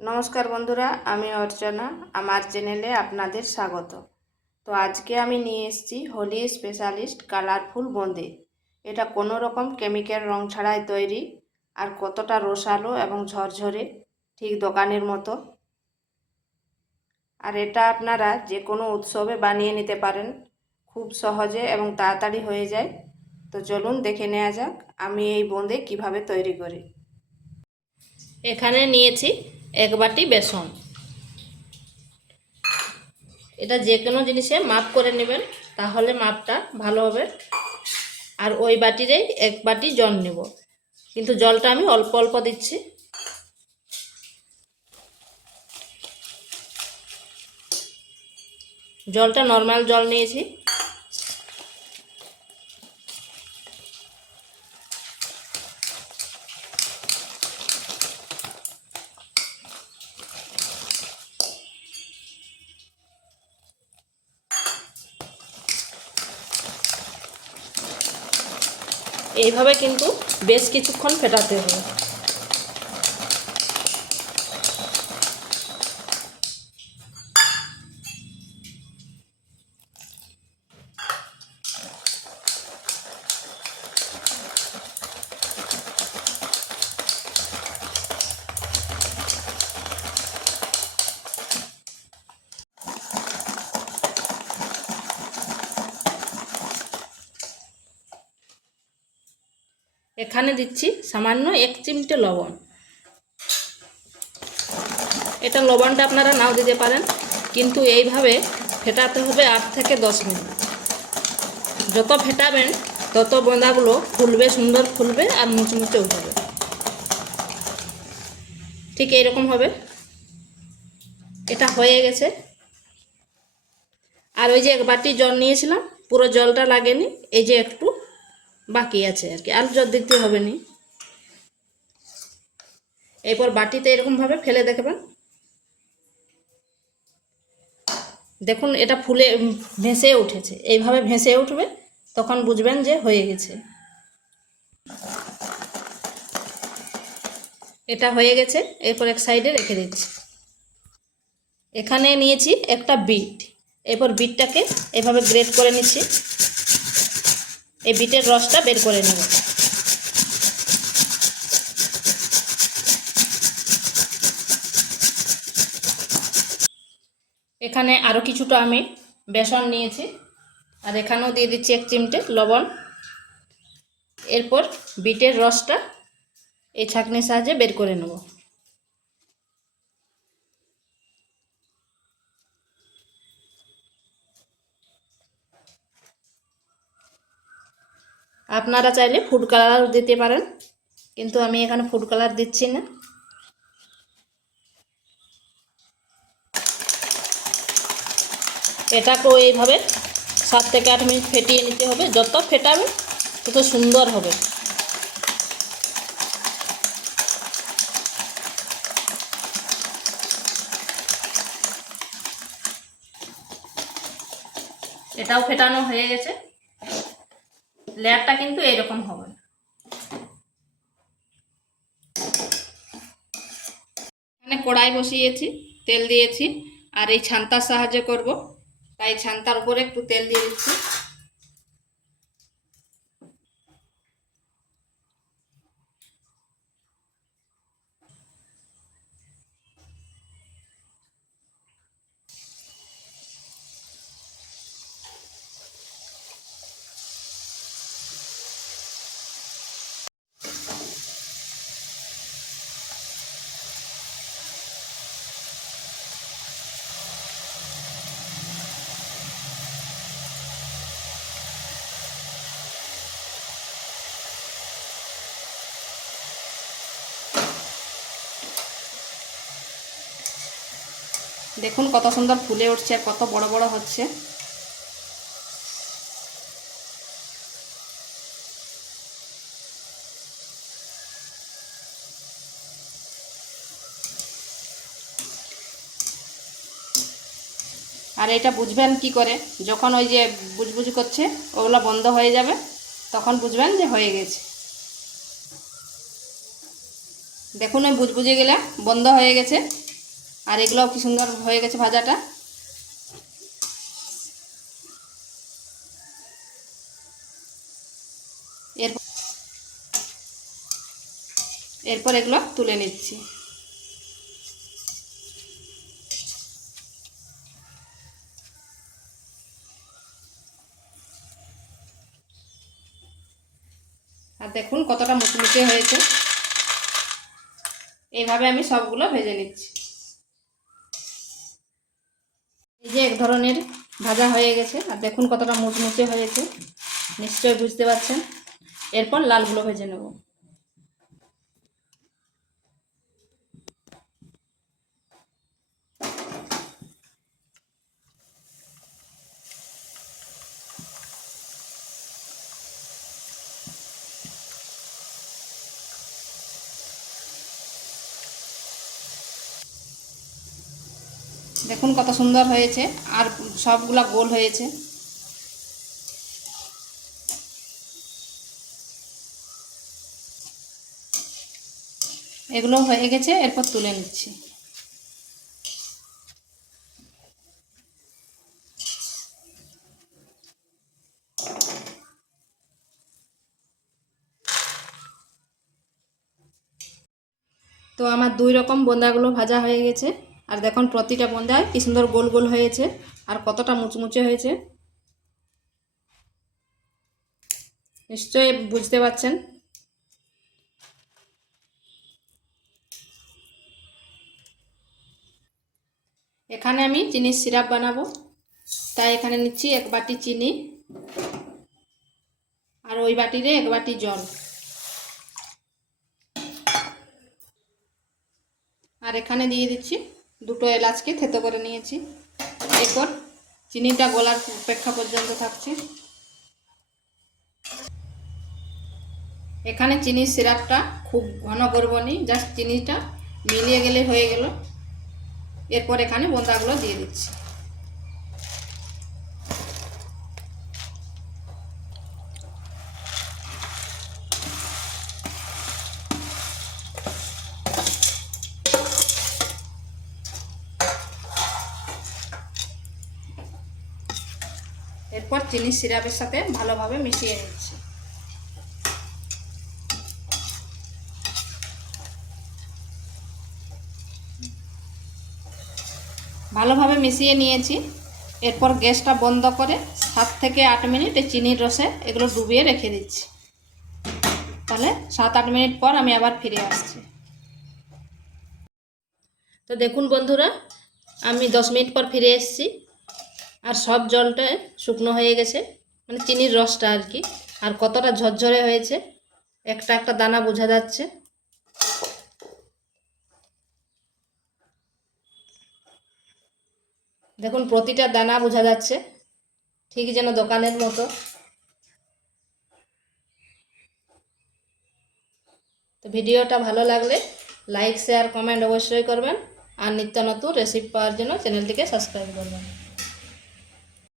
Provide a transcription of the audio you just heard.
নমস্কার বন্ধুরা, আমি অর্চনা। আমার চ্যানেলে আপনাদের স্বাগত। তো আজকে আমি নিয়ে এসেছি হোলি স্পেশালিস্ট কালারফুল বোঁদে। এটা কোনো রকম কেমিক্যাল রং ছাড়াই তৈরি, আর কতটা রসালো এবং ঝরঝরে, ঠিক দোকানের মতো। আর এটা আপনারা যে কোনো উৎসবে বানিয়ে নিতে পারেন, খুব সহজে এবং তাড়াতাড়ি হয়ে যায়। তো চলুন দেখে নেওয়া যাক আমি এই বোঁদে কিভাবে তৈরি করি। এখানে নিয়েছি 1 বাটি বেসন। এটা যে কোনো জিনিসে মাপ করে নেবেন, তাহলে মাপটা ভালো হবে। আর ওই বাটিরেই 1 বাটি জল নেব, কিন্তু জলটা আমি অল্প অল্প দিচ্ছি। জলটা নর্মাল জল নিয়েছি। এইভাবে কিন্তু বেশ কিছুক্ষণ ফেটাতে হবে। এখানে দিচ্ছি সামান্য 1 চিমটে লবণ। এটা লবণটা আপনারা নাও দিতে পারেন, কিন্তু এইভাবে ফেটাতে হবে 8 থেকে 10 মিনিট। যত ফেটাবেন তত বোঁদাগুলো ফুলবে, সুন্দর ফুলবে আর মুচমুচে উঠবে। ঠিক এইরকম হবে। এটা হয়ে গেছে। আর ওই যে 1 বাটি জল নিয়েছিলাম, পুরো জলটা লাগেনি, এই যে একটু বাকি আছে আর কি, আর জল দিতে হবে না। এরপর বাটিতে এরকমভাবে ফেলে দেখবেন, দেখুন এটা ফুলে ভেসে উঠেছে। এইভাবে ভেসে উঠবে, তখন বুঝবেন যে হয়ে গেছে। এটা হয়ে গেছে। এরপর এক সাইডে রেখে দিচ্ছি। এখানে নিয়েছি একটা বিট। এরপর বিটটাকে এভাবে গ্রেট করে নিচ্ছি। এই বিটের রসটা বের করে নেব। এখানে আরও কিছুটা আমি বেসন নিয়েছি, আর এখানেও দিয়ে দিচ্ছি 1 চিমটে লবণ। এরপর বিটের রসটা এই ছাঁকনির সাহায্যে বের করে নেব। আপনারা চাইলে ফুড কালার দিতে পারেন, কিন্তু আমি এখানে ফুড কালার দিচ্ছি না। এটাকেও এইভাবে 7 থেকে 8 মিনিট ফেটিয়ে নিতে হবে। যত ফেটাবে তত সুন্দর হবে। এটাও ফেটানো হয়ে গেছে। লেয়ারটা কিন্তু এরকম হবে। এখানে কড়াই বসিয়েছি, তেল দিয়েছি, আর এই ছান্তার সাহায্যে করব, তাই ছান্তার উপরে একটু তেল দিয়ে দিচ্ছি। দেখুন কত সুন্দর ফুলে উঠছে আর কত বড় বড় হচ্ছে। আর এটা বুঝবেন কি করে, যখন ওই যে বুজবুজ করছে ওগুলো বন্ধ হয়ে যাবে, তখন বুঝবেন যে হয়ে গেছে। দেখুন ওই বুজবুজে গেলে বন্ধ হয়ে গেছে। আর এগুলোও কি সুন্দর হয়ে গেছে ভাজাটা। এরপর এগুলো তুলে নিচ্ছি। আর দেখুন কতটা মুচমুচে হয়েছে। এইভাবে আমি সবগুলো ভেজে নিচ্ছি। এই যে এক ধরনের ভাজা হয়ে গেছে, আর দেখুন কতটা মুচমুচে হয়েছে, নিশ্চয়ই বুঝতে পারছেন। এরপর লালগুলো ভেজে নেব। দেখুন কত সুন্দর হয়েছে, আর সবগুলা গোল হয়েছে। এগুলো হয়ে গেছে, এরপর তুলে নিচ্ছি। তো আমার দুই রকম বোঁদাগুলো ভাজা হয়ে গেছে, আর দেখুন প্রতিটা বোঁদায় কি সুন্দর গোল গোল হয়েছে আর কতটা মুচমুচে হয়েছে, নিশ্চয়ই বুঝতে পারছেন। এখানে আমি চিনির সিরাপ বানাবো, তাই এখানে নিচ্ছি 1 বাটি চিনি, আর ওই বাটিরে 1 বাটি জল। আর এখানে দিয়ে দিচ্ছি 2টো এলাচকে থেতো করে নিয়েছি। এরপর চিনিটা গলার অপেক্ষা পর্যন্ত থাকছে। এখানে চিনির সিরাপটা খুব ঘন করব নি, জাস্ট চিনিটা মিলিয়ে গেলে হয়ে গেল। এরপর এখানে বোঁদাগুলো দিয়ে দিচ্ছি। এরপর চিনির সিরাপের সাথে ভালোভাবে মিশিয়ে নিচ্ছি। ভালোভাবে মিশিয়ে নিয়েছি। এরপর গ্যাসটা বন্ধ করে 7 থেকে 8 মিনিট এই চিনির রসে এগুলো ডুবিয়ে রেখে দিচ্ছি। তাহলে 7-8 মিনিট পর আমি আবার ফিরে আসছি। তো দেখুন বন্ধুরা, আমি 10 মিনিট পর ফিরে এসেছি, আর সব জলটা শুকনো হয়ে গেছে, মানে চিনির রসটা আর কি। আর কতটা ঝরঝরে হয়েছে, একটা একটা দানা বোঝা যাচ্ছে। দেখুন প্রতিটা দানা বোঝা যাচ্ছে, ঠিক যেন দোকানের মতো। তো ভিডিওটা ভালো লাগলে লাইক শেয়ার কমেন্ট অবশ্যই করবেন, আর নিত্য নতুন রেসিপি পাওয়ার জন্য চ্যানেলটিকে সাবস্ক্রাইব করবেন।